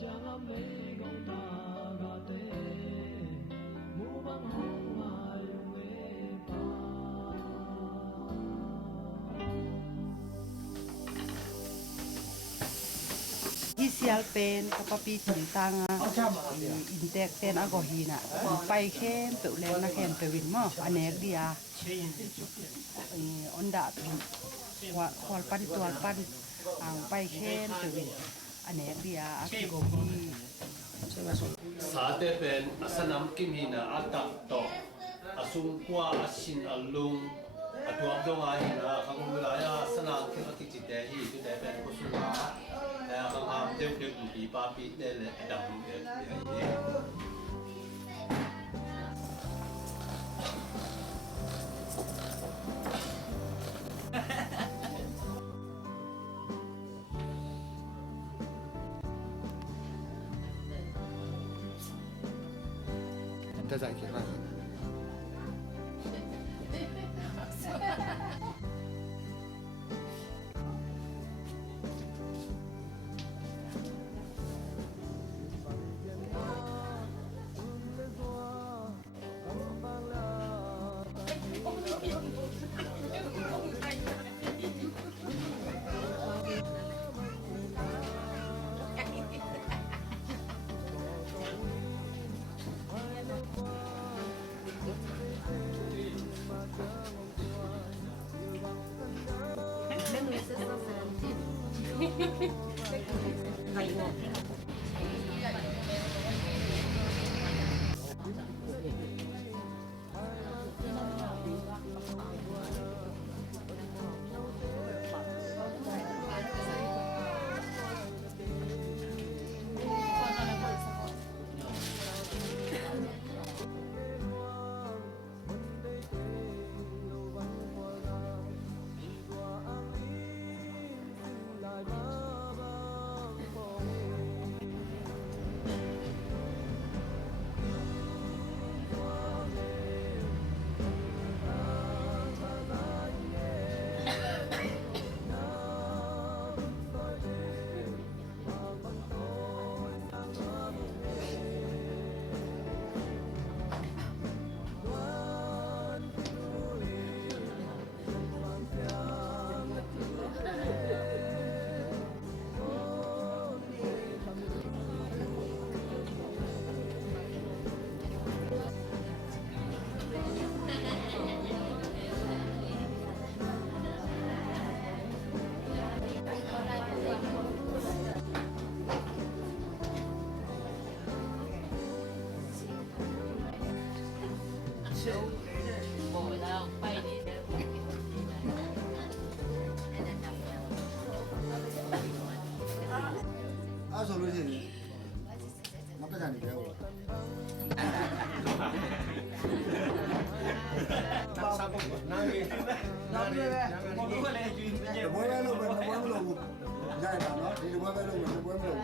Isial pen kapapi tintanga intek pen agohina pai khem pe ulen na khem pe win mo anek dia onda wa kwal pan tual pan ang pai khem pe win anek dia akigohi sate pen asanam kimhina atak to asungkwa asin alung atuam donga hina kangulaya sanang kimakitite hi tu te pen kusuma ang dem bi pa pi de le dam de ye再在一起看。ဆိုလို့ရှိရင်မပတ်ကြနေပဲဟုတ်လားစားဖို့နားလေးပဲဘောလုံးကလည်းကျွေးတယ်ဘွဲပဲလို့ပဲဘွဲမလို့ဘူးရရတာနော်ဒီဘွဲပဲလို့ဘွဲမလို့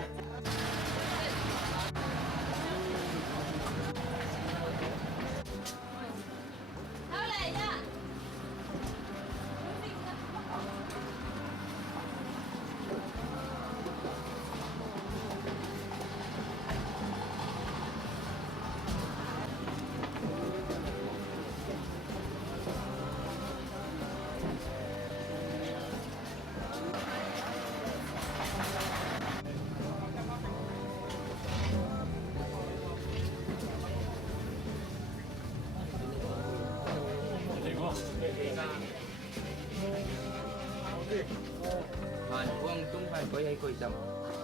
Hàn Quốc tung phải có hay coi chậm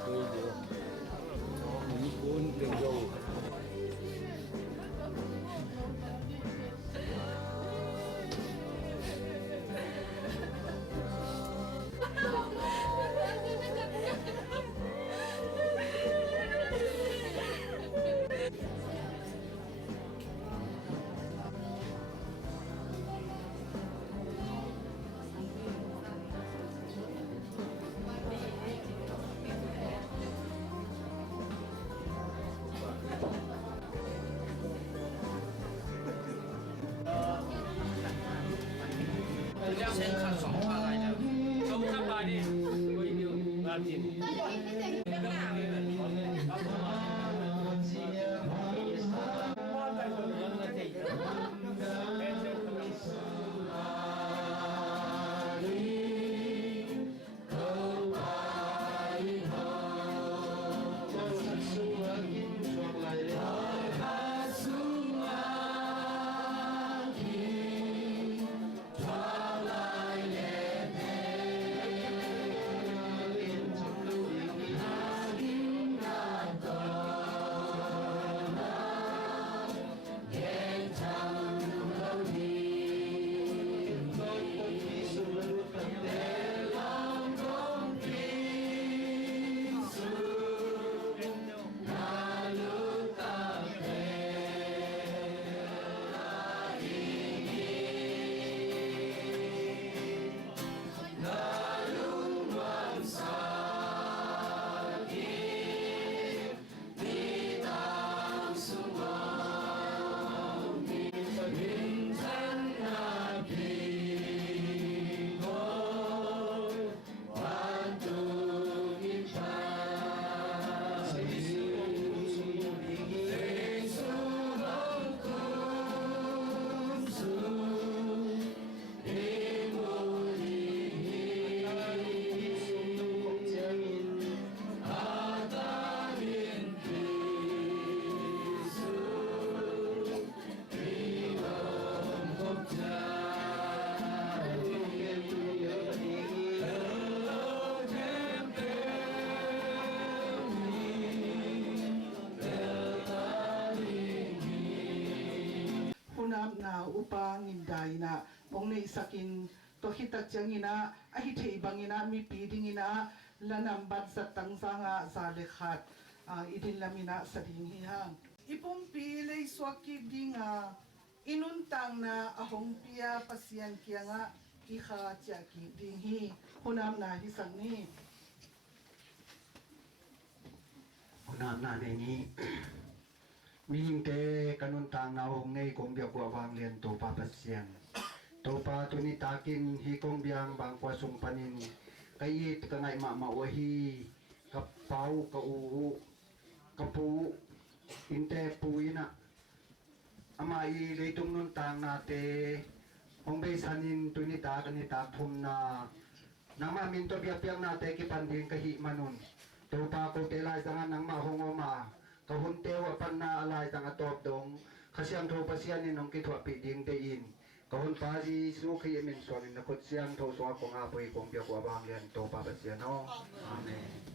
coi được những cuốn tiền dầu先看爽话来的，从看吧的，我一定拉近。pa ngindai na pong nei sakin to hitak jangina a hi thei bangina mi pidingina lanambat satang sanga salekhat idin lamina sading hi hang ipumpi lei swaki dinga inuntang na ahong pia pasian kianga ikha chaki ding hi hunam na hi sang ni hunam na ni Ming te kanuntang na hong ngay kong biya buwang lian to pa pasyan. To pa tunitakin hi kong biyang bang kwasong panin kayit ka ngay mamawahi kapaw kauhu kapu inte puina amai leitung nuntang nate hong besanin tunitakan itapum na namamin to biya nate kipanding kahi manon. To pa ko telay sangan ng mahongoma kahuntewa pan na alay tang atop dong kasyang to pasyan ninong kitwa piding tein kahun pa si suki emin swami nakot siyang to so ako nga po ikong biya ko abang yan to pa pasyan no amen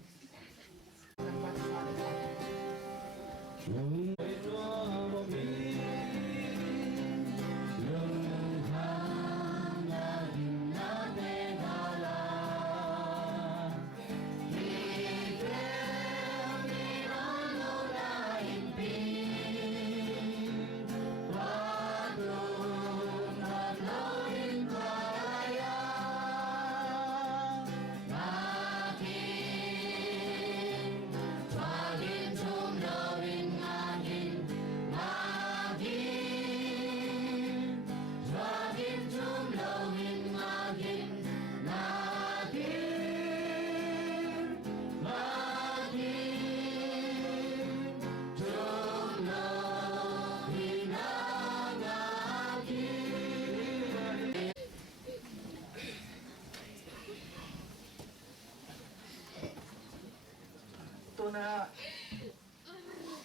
na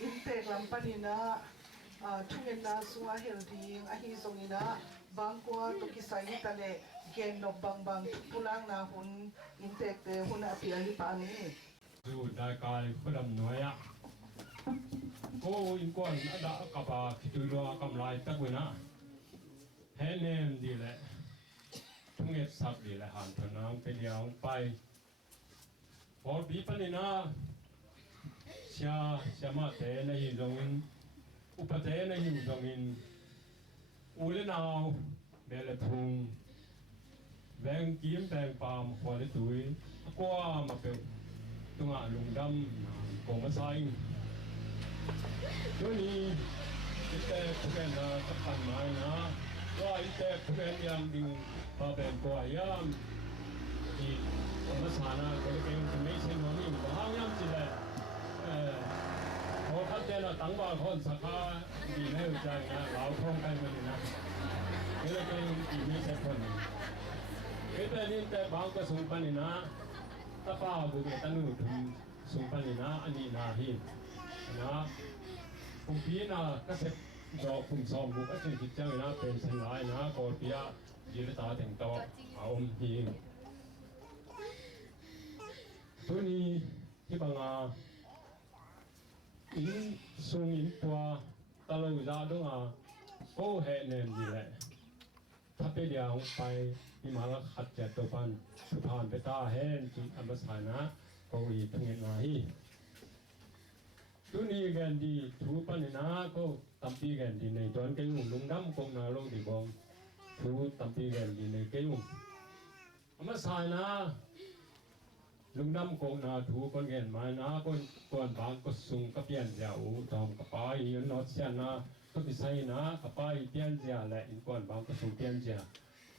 intek lampanina thungena sunga helding ahi songina bangkwa to kisai tale gen no bang pulang na hun intek te hun apia hi pani su da kai pram noya ko in kon ada kapa kituro akam lai takwina henem dile thunget sap dile han thanang pe liang pai por bi panina sia ma te na hi zongin upate na hi zongin ule nào bele thung beng kim beng pam khwale tui kwa ma pe tunga lungdam ko ma sai tuni ite phuken na tapan mai na wa ite phuken yang ding pa ben ko ayam di ma sana ko ke mai sen no ni ba yam chi le我睇见啦，等话可能實下年喺度就係老湯雞嗰啲啦，佢哋嘅年尾食飯，佢哋呢啲包個送飯嚟啦，得包佢哋等佢同送飯嚟啦，อันนี้นาหินนะผมพี่นะก็เสร็จจอผมซ้อมบุกก็จึงคิดจังนะเป็นสิ่งไรนะก็เปียยืนตาถึงโตเอาหินตัวนี้ที่บางin sung in tua talo za dong ko he nem di le thape liang pai ni mala khat ja to pan thu phan pe ta hen chi amasana ko wi thungin na hi tu ni gan di thu pan na ko tampi gan di nei don ke lung dam ko na lo di bom thu tampi gan di nei ke lung amasana lung dam ko na thu kon gen ma na kon bang ko sung ka pian ja u tom ka pai yon not sia na to bi sai na ka pai pian ja la in kon bang ko sung pian ja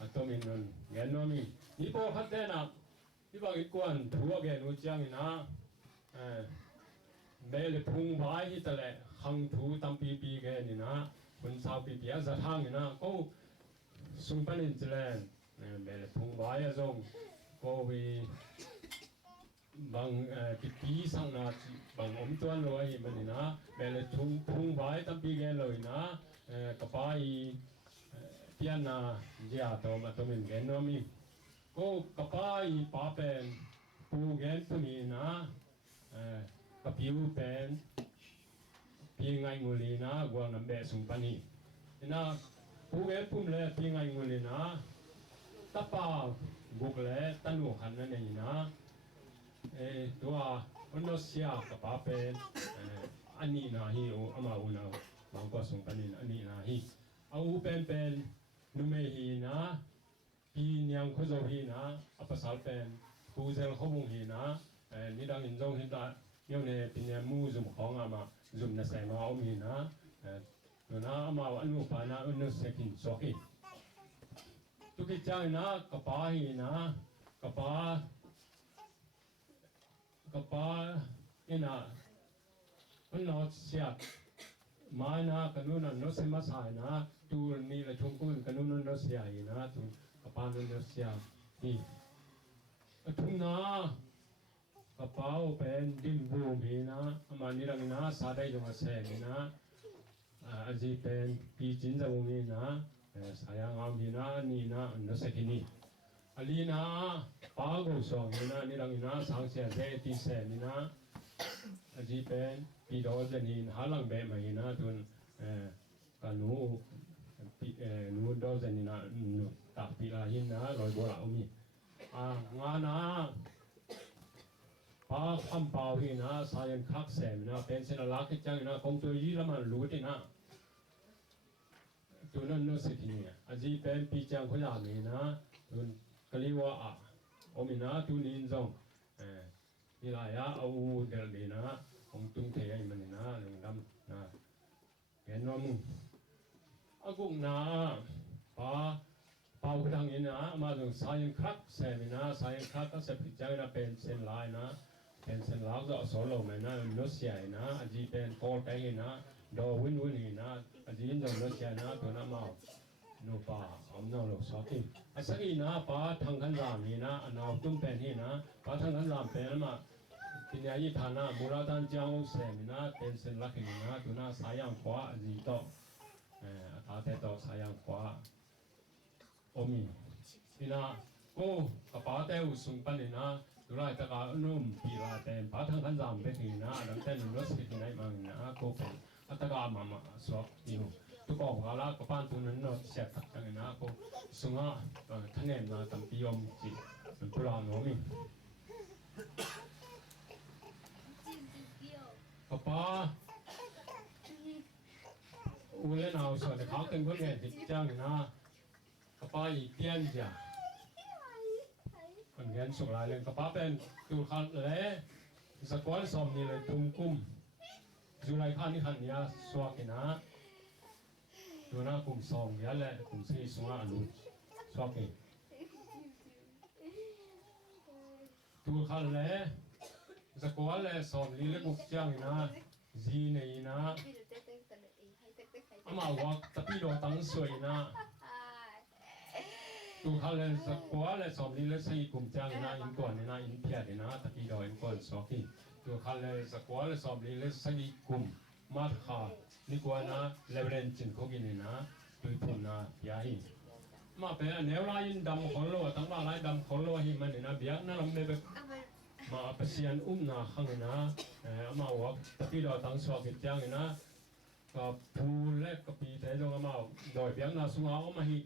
atom in non gen no mi ni po khat de na ni bang in kon thu gen u chiang na be le phung bai hi ta le khang thu tam pi pi ge ni na kun sao pi pi a za thang ni na ko sung pan in chlen be le phung bai a zong ko wi bang pi sang na bang om tuan loi man na bele thung bai tam pi ge loi na ka pai pian na ja to ma to min gen no mi ko ka pai pa pen pu gen tu ni na ka piu pen pi ngai nguli na gwa na be sung pani na ปูเวปุ่มแลปีไงงูเลยนะตะปาบุกแลตะหนูขันนั่นเองนะตัวอันนเสียกับปาเป็นอันนี้นะฮีโออามาอุนาบางก็ส่งกันนี่อันนี้นะฮีเอาเป็นนุเมฮีนะปีเนียงคุโซฮีนะอัปสาลเป็นปูเซลขบุงฮีนะนี่ดังอินจงฮิตาเยี่ยวเนี่ยเป็นเนี่ยมูซุมของอามาซุมนะแสงเอามีนะตัวนะอามาอันนูปานะอันนูเสกินโซกีตุกิจายนะกปาฮีนะกปาอินะอันนอเสียมานะกันนู้นนอเสมาสายนะตูนี่ละชงกุนกันนู้นนอเสียฮีนะตุกปานนอเสียนี่ทุนนะกระเป๋าเป็นดินบูมีนะอามานี่รังนะสาได้จงอาเซมีนะอาจีเป็นปีจินจะวมีนะสายงามมีนะนี่นะนัสกินีอลีนะปาโกสองมีนะนี่รังนะสังเสียเจติเซมีนะอาจีเป็นปีดอเจนีนหาลังเบมามีนะทุนกันนูดอเจนีนะตักปีลาหินนะลอยโบราณมีงานะปาคำเปล่าที่นะสายันคักแสมนะเป็นเสนาลักษณ์จังนะคงตัวยี่ละมันรู้ที่นะตัวนั้นนู้สิที่นี่อาจีเป็นปีจังคนละมีนะตัวกลีว่าโอมินะตัวนินจงนี่ละยาเอาเดลดีนะคงตุ้งเทียมันนะหนึ่งดำนะเห็นว่ามึงอากุงนะปาเป่าทางนี้นะมาถึงสายันคักแสมนะสายันคักก็เสพจังนะเป็นเส้นลายนะเป็นเส้นลายก็สโลมันนะนุสยานะอาจีเป็นโคตรเองนะดอวินนะอาจีนดอนุสยานะตัวน้ำมาโนปาอมน้องลูกสาวที่อาศัยนะปาทางกันรามนี่นะอนาวตุ้มเป็นที่นะปาทางกันรามเป็นมาที่นี่ยี่ฐานะบุราดันเจ้าเสมนะเป็นเส้นลักนี่นะตัวน้าสายันขวาอาจีโตตาเตโตสายันขวาโอมีนี่นะกูกระเป๋าเต้าส่งไปเลยนะดูแลตะการนุ่มปีลาเต็มปาทั้งขันจำเป็นที่นะหลังจากนั้นรถสิที่ไหนมานะกูเป็นตะการมาสวบอยู่ทุกคนก็แล้วก็ปั้นตัวนั้นรถเสียบตังนะกูส่งอ่ะท่านเองนะตั้งปียมจีเป็นผู้ร้านน้องมีกระเป๋าอุเลนเอาส่วนเขาเป็นคนเห็นที่จังนะกระเป๋าอีเตียนจ้ะคนเห็นสุขลายเลยกระเป๋าเป็นตัวขันเลยสกอลสมนี่เลยตุ้มกุ้มจุลัยขันนี่ขันยาสวากินะตัวน่ากุ้มสองยาเลยกุ้มสี่สวาอนุสวากิตัวขันเลยสกอลเลยสมนี่เลยกุ้มจังนะจีนี่นะอามาวักตะปีโดตั้งสวยนะตัวเขาเลยสกัวเลยสอบนี้เลยใช้กลุ่มจ้างนะอินก่อนนะอินเพียดนะตะกี้ดอยอินก่อนสอบที่ตัวเขาเลยสกัวเลยสอบนี้เลยใช้กลุ่มมาดขานี่กว่านะเลเวลจินเขากินนะตัวปุ่นนะยาหิมาเป็นแนวลายดำคนโลตั้งว่าลายดำคนโลหิมันนะเบียกนั่นเราไม่แบบมาเปลี่ยนนะข้างนะมาวักตะกี้ดอยตั้งสอบกินจ้างนะกับผู้เล็กกับปีแต่ตรงมาดอยเบียกนะสุงเอามาหิ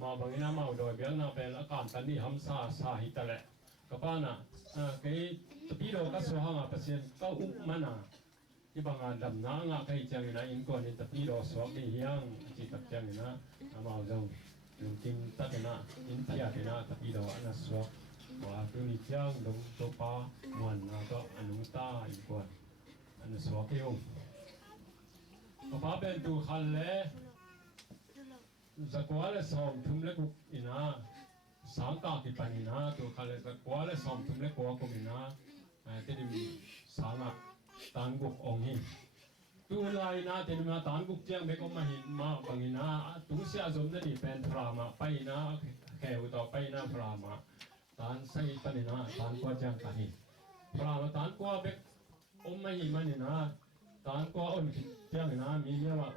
มาบางทีน้ำมาโดยเบี้ยน่าเป็นอาการตันนี่หำสาหิตแหละกับป้าน่ะไอ้ตะปีเราก็สวงเปอร์เซ็นต์ก็อุ้มมันน่ะที่บางงานดำน้ำใครจังนะอินก่อนนี่ตะปีเราสวงที่ยังจิตตักจังนะมาจังลุงจิงตักนะอินเทียนะตะปีเราอันนั้นสวงว่าตัวนี้จังลงตัวป้ามันนะก็อนุตาอินก่อนอันนั้นสวงที่อุ้มกับป้าเป็นตัวขันเลยสกัวเลยสอมทุ่มเล็กอินะสังกาติปันินะตัวเขาเลยสกัวเลยสอมทุ่มเล็กกว่ากุมินะที่นี่สังอ่ะตันกุกองหินตัวลายนะที่นี่มาตันกุกเจียงเบกมาหินมาบังหินะตัวเสียจมนี่เป็นพรามาไปนะแขวต่อไปนะพรามาตันใส่ปันินะตันกว่าเจียงกันหิพรามาตันกว่าเบกมาหินมันนี่นะตันกว่าอุ่นเจียงนะมีเมียว่า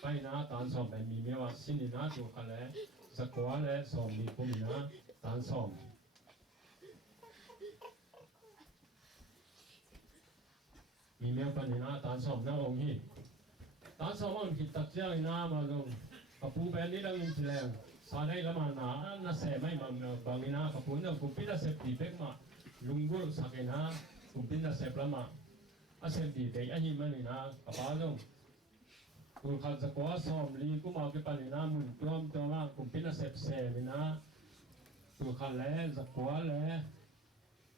ไปนะตอนสอบแบบมีเมียว่าสินี่นะตัวกันแล้วสกัวแล้วสอบมีกุมนะตอนสอบมีเมียปันนะตอนสอบนะองค์ฮีตอนสอบมันคิดตัดเจ้านะมาลง Kapu bani lang in silang sanay laman na semay bangina kapu na kumpina sep di pek ma lunggul sakena kumpina sep lama asep di pek ahi manina kapalong tulkhat zakwa som li kuma ke panina mun tuam tuama kumpina sep semina tulkhat le zakwa le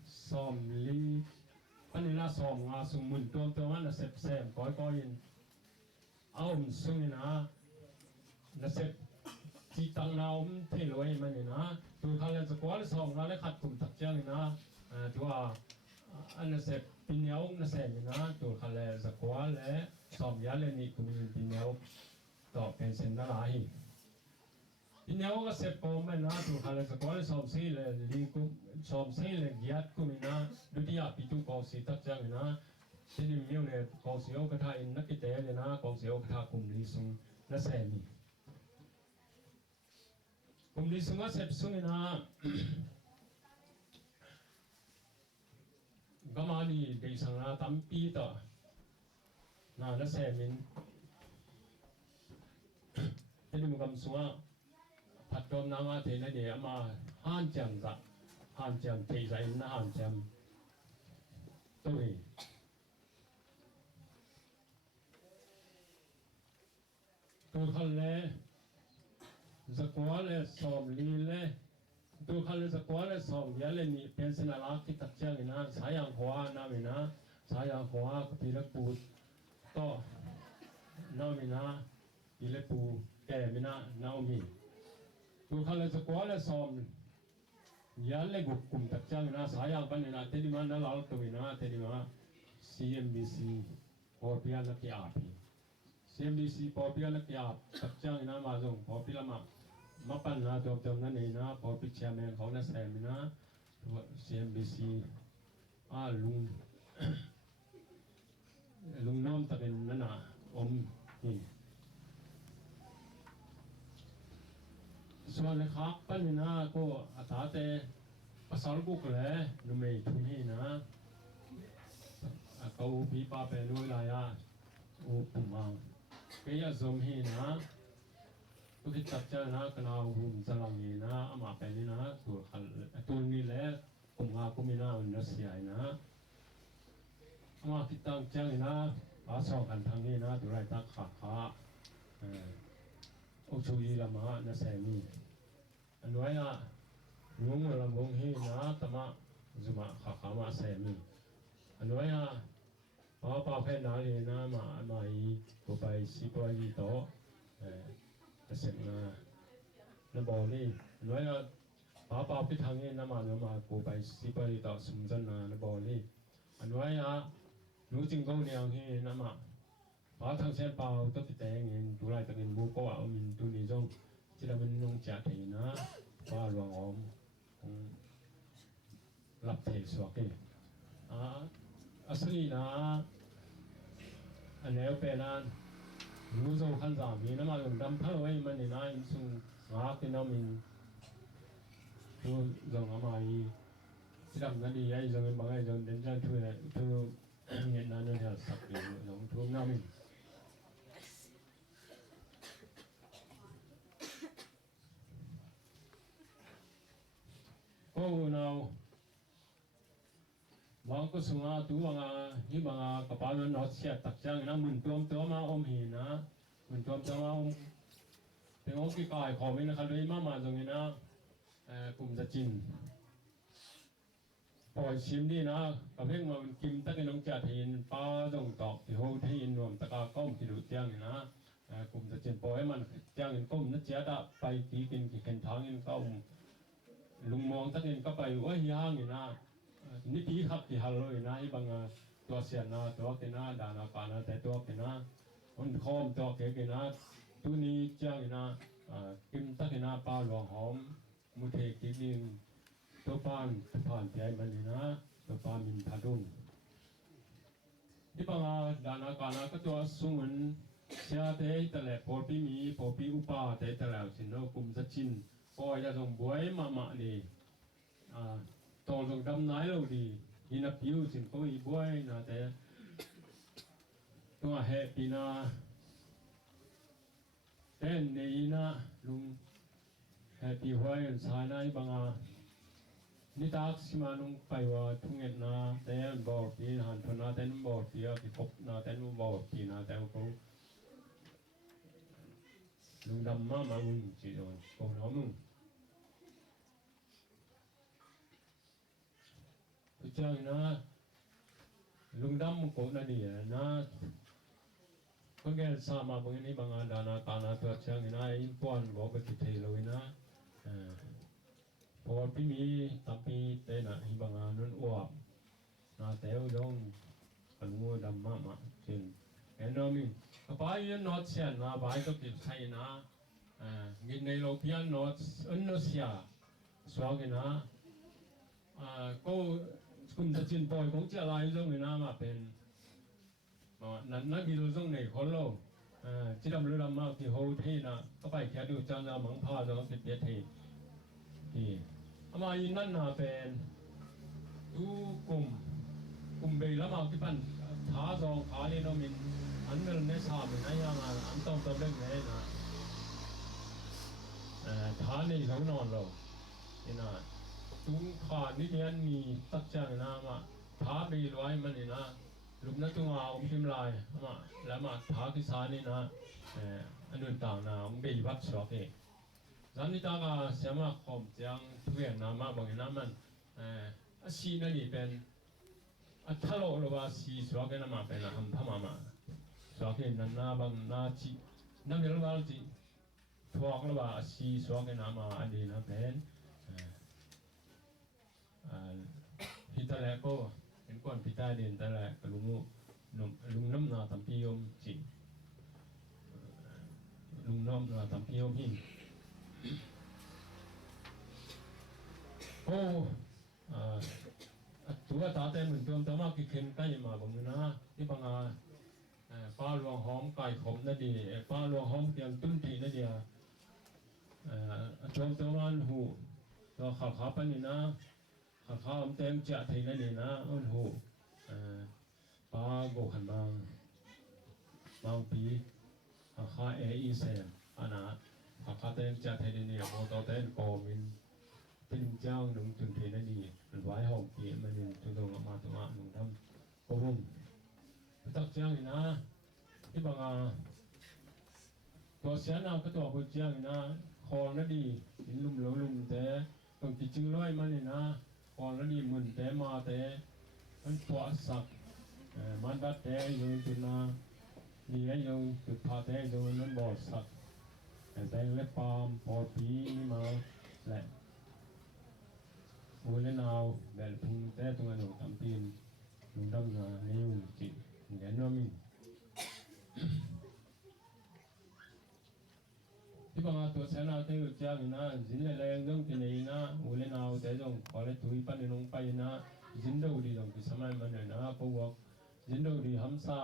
som li panina som nga sum mun tuam tuama na sep sem koi koin aum sungina na sepที่ตั้งนาวเทลอยมันนี่นะตัวเขาเลยจะกว่าสองเราได้ขัดกลุ่มตักเจ้านี่นะตัวอันนั้นเสพปีเนียวนั่นเสพนี่นะตัวเขาเลยจะกว่าและสอบยาเลยนี่คุณปีเนียวต่อเป็นเส้นละลายปีเนียวก็เสพปอมนะตัวเขาเลยจะกว่าสอบซีเลยลีกุสอบซีเลยยัดกุมินะดุติยาปีตุกองสีตักเจ้านี่นะที่นี่มีเนี่ยกองสีโอกระทาอินนักกิเตะเลยนะกองสีโอกระทากลุ่มลีซุงนั่นเสพนี่ผมดิสงสารสุนินะก็มาดีดิสังนาตั้มปีต่อน่าละเสมินที่นี่มันกำสัวผัดกบน้ำมาเทนเดียมาห่านจังจักห่านจังเทใจน่าห่านจังตัวนี้ตัวเขาเลยzakwa le som li le tu khale zakwa le som ya le ni pension ala ki takcha ina sayang hwa na mina sayang hwa pila pu to na mina ile pu ke mina naomi tu khale zakwa le som ya le gukum takcha ina sayang ban ina te di ma na lal to ina te di ma CMBC or pia la ki api CMBC popia la ki ap takcha ina ma jong popila maมาปัญหาจบนั่นเองนะพอพิจารณาของนักแสดงนะ CMBC ลุงน้อมตะเป็นนั่นน่ะนี่ส่วนนะครับปัญหาก็อาตาเตภาษาลูกเลยนุ่มเอทุนนี่นะเขาปีป้าเป็นลุยลายโอ้ปุ่มอ่างเกียร์ซมฮีนะทุกที่ตัดเจอนะกันเอาหุ่นสลังนี่นะอามาเป็นนี่นะตัวนี้แหละผมหาคุมินาอุนเสียนะอามาคิดตั้งเจ้านี่นะอาสองกันทางนี้นะตัวไรตักขาอุชุยละมานะเสมีอันไว้นะลุงละมงฮีนะตมะจุมาขามาเสมีอันไว้นะพอป่าเพนนาลีนะมาอีกูไปสิบวันโตเสร็จนะนะบอกนี่น้อยก็ป้าป้าไปทางนี้นะมากูไปสิไปต่อสมจันนะบอกนี่อันน้อยอ่ะรู้จริงก็เนี่ยที่นะมาป้าทางเส้นเปล่าต้องติดแต่งเงินดูไรแต่เงินบุกก็เอามินตัวนี้จงที่เราเป็นนงจัดเองนะป้าหลวงอมรับเทศวกิอัศนีนะอันแล้วเป็นนั้นรู้สึกขันสามีน้ำมันดำเท่าไว้มันในนั้นซึ่งหาที่น้ำมันคือจังอามาอีที่ดำนั่นดีไอ้จังเป็นบางไอ้จังเดินจังช่วยช่วยเงินนั้นเนี่ยสักปีจังทุ่มน้ำมันก็เราบางก็สุงาตัวบางที่บางกระเป๋านั้นเราเสียตักจังนะมันตัวมาอมหินนะมันตัวมาอมเป็นโอกิกายขอไม่นะครับเลยมาตรงนี้นะกลุ่มจะจินปล่อยชิมดีนะกับเพ่งมากิมตั้งแต่น้องจัดหินป้าตรงตอกที่โฮที่อินรวมตะกาก้มที่ดูเตียงนะกลุ่มจะจินปล่อยมันเตียงอินก้มนัดเจ้าไปตีกินกี่เข็นทางอินก้มลุงมองตั้งอินก็ไปว่าย่างอินนะนี่ที่ขับที่ฮัลโหลนะไอ้บางตัวเสียนะตัวเกนะดานาปานะแต่ตัวเกนะคนคอมตัวเกนะตัวนี้เจ้านะกิมตะเกนะปลาหลวงหอมมุเทกิลิงตัวปานใหญ่มันนี่นะตัวปานมินทาดุนที่บางดานาปานะก็ตัวสูงเหมือนเสียเตะแต่ละพอปีอุปาเตะแต่ละสินเรากุมจะชินพอจะส่งบวยมาดีตอนส่งดำน้ำเราดียินผิวสินก็อีบวยนะแต่ตัวแฮปปี้นะ แต่นี่นะลุงแฮปปี้ไว้สานายบังอานิตาสิมานุงไปว่าทุ่งเอ็ดนาแต่บ่ปีหันพนาแต่บ่ปีอ่ะพบนาแต่บ่ปีนาแต่ก็ลุงดำมามึงสิโดนโอ้น้อมึงพุทธเจ้านะลุงดำก็น่ะดีนะก็แกสามาบางนี้บางอาดานาตานาตัวเชียงนะอินปอนบ่ไปติเทโลนะพอพี่มีตับปีเตนะฮิบางานุนอวบนาเตวดงอันงูดำมาจึงแอนอมิก็ไปยันนอตเซียนนะไปก็ติดใช่นะกินในโลเปียนนอตอันนอเซียสวากินะก็คุณจะจินปอยของเจ้าลายตรงนี้นะมาเป็นนั่นนักกิโลตรงไหนคนโลที่ดำเรือมาที่โฮเทนะก็ไปแค่ดูจานละมังพาจะติดเบียดที่อามาอินนั่นน่ะเป็นดูกลุ่มเบลมาที่ปันท้าซองขานี่เราเป็นอันเดินในสามในยังอันต้องตัวเล่นเลยนะท้านี่เขานอนเรานี่นะตุ้งขานี่เดียนมีตักจังนะมาท้าเบลไว้มันนี่นะลุกนักตัวเอาพิมพ์ลายมาแล้วมาท้าที่สานี่นะอันนู้นต่างนะเบลวัดสอกเองจันนิตากาเสียมาขอมจังทุเรียนนามาบางน้ำมันสีนั่นนี่เป็นทะเลหรือว่าสีสวากันมาเป็นอันพม่ามาสวากันนั่นนาบางนาจีนั่นเรื่องอะไรจีทวกหรือว่าสีสวากันมาอันนี้นะเป็นพิตาแล้วก็เป็นก้อนพิตาเด่นแต่ละลุงน้ำนาทำพิยมจีลุงน้ำนาทำพิยมหินโอ้ตัวตาแต่เหมือนตัวมากกี่เข็นใกล้มาบางนะที่บางป้าหลวงหอมไก่ขมนั่นดีป้าหลวงหอมเกียงตุ้นทีนั่นเดียจอมตัวมันหูตัวขาปันนี่นะขาเต็มจะทีนั่นนี่นะอันหูป้าโบขันบางปีขาอีเซนอันนั้นขาเต็มจะทีนี่โมตัวเต็มโกมินเป็นเจ้าหนุ่มจุนทีนั่นดีไว้หอมปีมันนี่จุดตรงมาตัวหนุ่มทำโอ้โหตักเจ้านี่นะที่บางตัวเสียนาก็ตัวผู้เจ้านี่นะคอนั่นดีหินลุ่มเหลวลุ่มแต่ตรงที่จึงร้อยมันนี่นะคอนั่นดีเหมือนแต่มาแต่มันปวดสักมันดัดแต่อยู่จุดนานี่อยู่จุดพาแต่อยู่นั้นบอดสักแต่เล็บปามพอปีนี่มาแหละโอ้ยนาวแบบพุ่งแต่ตรงนั้นทำปีนลุงดำนาเนี่ยจิเดี๋ยวน้องมีที่บางตัวเสนาที่อุจจาระนะจินเลยยังต้องกินเองนะโอ้ยนาวแต่จงขอเลยถุยปันลงไปนะจินดูดีจงที่สมัยมันเลยนะพวกจินดูดีหัมซา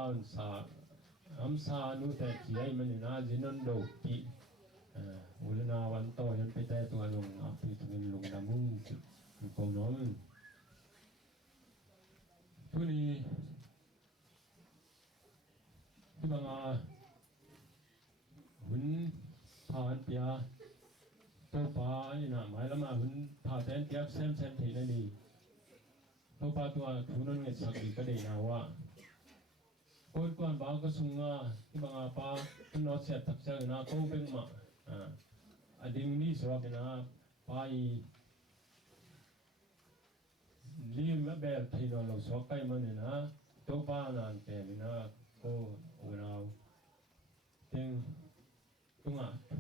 นูแต่ที่ไอ้มันเลยนะจินนดูกีโอ้ยนาวันโตยันไปแต่ตัวลงอ่ะที่ตัวลงดำมุ่งกองน้องทุนี้ที่บางหุ่นผ่านเปียตัวปลาอีน่ะหมายละมาหุ่นผ่าแทนเปียเซมทีนั่นดีตัวปลาตัวทุนนั่นเงินสักดีก็ได้นะว่าคนกวนบางก็สุงที่บางปลาทุนนอเสียทักษะนะโตเป็นมาอดีตนี้สวัสดีนะไปลีมแบบที่เราสอบไปมันนี่นะตัวบ้านนั่นแต่นี่นะก็เราถึงตรง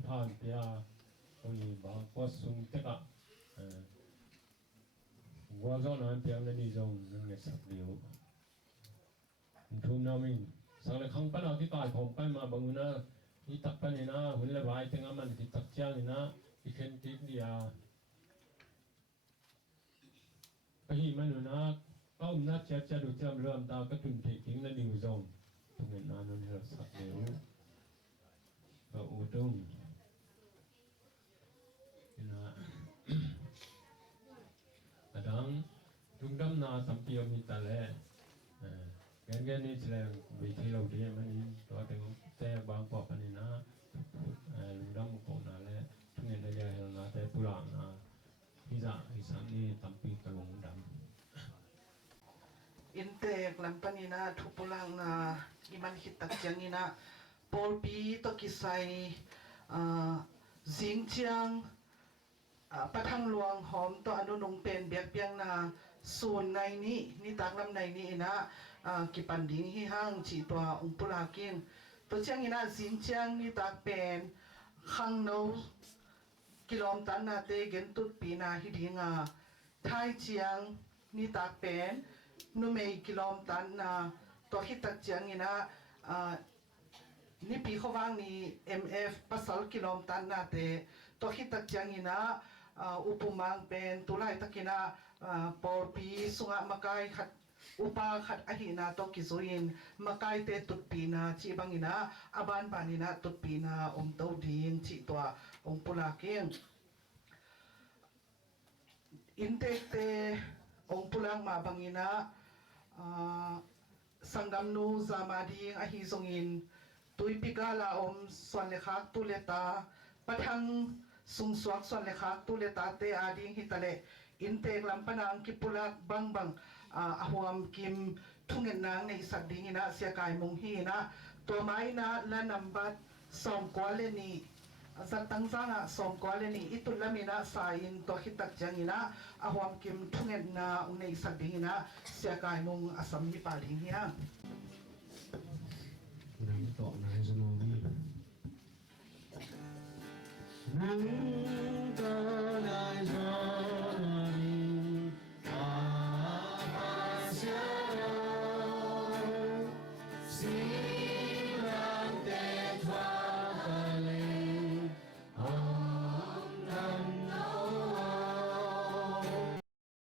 ผ่านเปียคนนี้บางก็สุ่มเตะว่าจะนั่นเปียนั่นนี่จงนั่นเองสักเดียวทุ่มน้ำมินสักเล็กครั้งปัญหาที่ตายผมไปมาบางนะที่ตักไปนี่นะหุ่นละใบถึงมันที่ตักเจ้านี่นะที่เข็นติดเดียก็หิมันอยู่นะก็นัดจะดูจำเริ่มตาก็ถึงทิ้งแล้วดิ่งจงตรงนั้นนั่นเราสักเดียวก็อุดมนะกระดังลุงดำนาสัมเปียวมีตาแล Gen ni sila biti lo dia mani to tengok saya bang pop ni na ludang ko na le tungen da ya na te pulang na hisa ni tampi kalong dam intek lampanina thupulang na iman hitak jangina polpi to kisai jingchiang pathang luang hom to anu nong pen biak piang na sun nai ni taklam nai ni ina kipanding hi hang chi to ungpulakin to chiang ina jingchiang ni tak pen khang no kilom tan na te gen tut pi na hi dinga thai chiang ni tak pen nu mei kilom tan na to hitak chiang ina ni pi khowang ni mf pasal kilom tan na te to hitak chiang ina upumang pen tulai takina porpi sunga makai khat upa khat ahina to kizuin makai te tutpina chi bangina aban banina tutpina to din chi to pulaking intek te pulang ma bangina sangam nu zamadi ahi zongin tuipikala swan lekhak tuleta pathang sungswak swan lekhak tuleta te ading hitale intek lampanang kipulak bangbang ahuam kim thungen nang nei sading ina sia kai mong hi na to mai na la nambat som kwale ni zatang sanga som kwale ni itulamina sain to hitak jangina ahuam kim thungen na nei sading ina sia kai mong asam ni paling ya nang to na zonomi nang to na zonomi